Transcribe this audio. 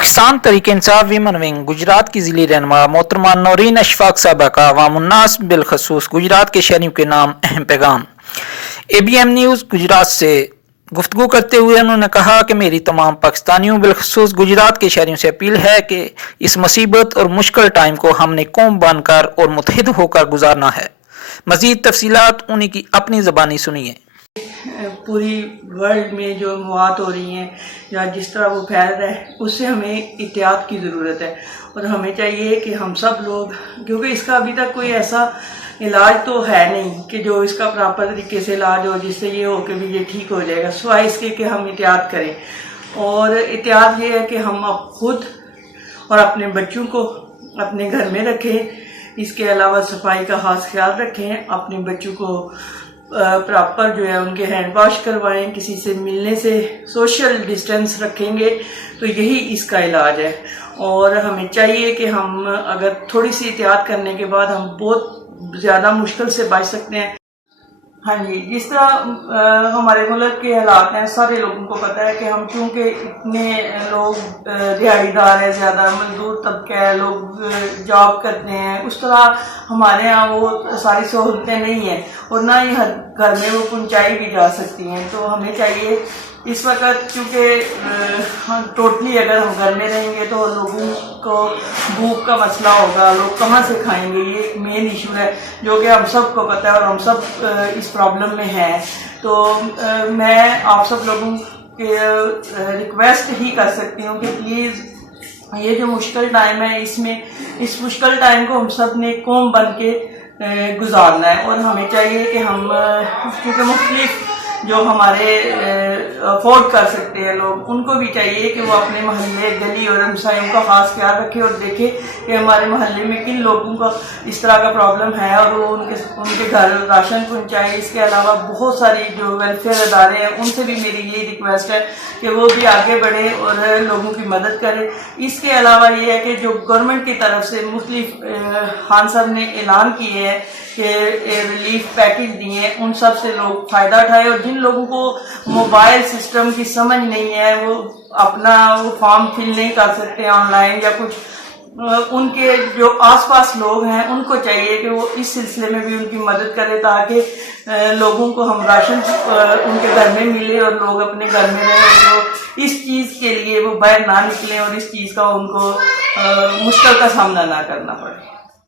Pakistan Tehreek Insaf women wing Gujarat की ज़िली रहनुमा मोहतरमा नौरीन अशफाक साहबा का अवामुन्नास बिलखसूस गुजरात के शहरियों के नाम अहम पैगाम। ABM न्यूज़ गुजरात से गुफ्तगू करते हुए उन्होंने कहा कि मेरी तमाम पाकिस्तानियों बिलखसूस गुजरात के शहरियों से अपील है कि इस मुसीबत और मुश्किल टाइम को हमने कौम बनकर और मुत्तहिद होकर गुजारना है। मज़ीद तफसीलात उन्हीं की अपनी ज़बानी सुनिए। पूरी वर्ल्ड में जो मौत हो रही हैं या जिस तरह वो फैल रहा है उससे हमें एहतियात की ज़रूरत है और हमें चाहिए कि हम सब लोग, क्योंकि इसका अभी तक कोई ऐसा इलाज तो है नहीं कि जो इसका प्रॉपर तरीके से इलाज हो जिससे ये हो कि भी ये ठीक हो जाएगा, सिवाय इसके कि हम एहतियात करें। और एहतियात ये है कि हम अब खुद और अपने बच्चों को अपने घर में रखें। इसके अलावा सफाई का खास ख्याल रखें, अपने बच्चों को प्रॉपर जो है उनके हैंड वॉश करवाएं, किसी से मिलने से सोशल डिस्टेंस रखेंगे तो यही इसका इलाज है। और हमें चाहिए कि हम अगर थोड़ी सी एहतियात करने के बाद हम बहुत ज़्यादा मुश्किल से बच सकते हैं। हाँ जी, जिस तरह हमारे मुल्क के हालात हैं सारे लोगों को पता है कि हम चूँकि इतने लोग दिहाड़ीदार हैं, ज़्यादा मजदूर तबका है, लोग जॉब करते हैं, उस तरह हमारे यहाँ वो सारी सहूलतें नहीं हैं और ना ही हर घर में वो पहुँचाई भी जा सकती हैं। तो हमें चाहिए इस वक्त, क्योंकि टोटली अगर हम घर में रहेंगे तो लोगों को भूख का मसला होगा, लोग कहाँ से खाएंगे, ये मेन इशू है जो कि हम सब को पता है और हम सब इस प्रॉब्लम में हैं। तो मैं आप सब लोगों के रिक्वेस्ट ही कर सकती हूँ कि प्लीज़ ये जो मुश्किल टाइम है इस मुश्किल टाइम को हम सब ने कौम बन के गुजारना है। और हमें चाहिए कि हम, क्योंकि मुख्तलिफ जो हमारे अफोर्ड कर सकते हैं लोग, उनको भी चाहिए कि वो अपने मोहल्ले, गली और हमसायों का खास ख्याल रखें और देखें कि हमारे मोहल्ले में किन लोगों का इस तरह का प्रॉब्लम है और वो उनके घर राशन पहुंचाएं। इसके अलावा बहुत सारी जो वेलफेयर अदारे हैं उनसे भी मेरी ये रिक्वेस्ट है कि वो भी आगे बढ़े और लोगों की मदद करें। इसके अलावा ये है कि जो गवर्नमेंट की तरफ से मुख्तलिफ खान साहब ने ऐलान किए हैं कि रिलीफ पैकेज दिए हैं, उन सब से लोग फ़ायदा उठाएं। और जिन लोगों को मोबाइल सिस्टम की समझ नहीं है, वो अपना वो फॉर्म फिल नहीं कर सकते ऑनलाइन या कुछ, उनके जो आसपास लोग हैं उनको चाहिए कि वो इस सिलसिले में भी उनकी मदद करें ताकि लोगों को हम राशन उनके घर में मिले और लोग अपने घर में रहें। तो इस चीज़ के लिए वो बाहर ना निकलें और इस चीज़ का उनको मुश्किल का सामना ना करना पड़े।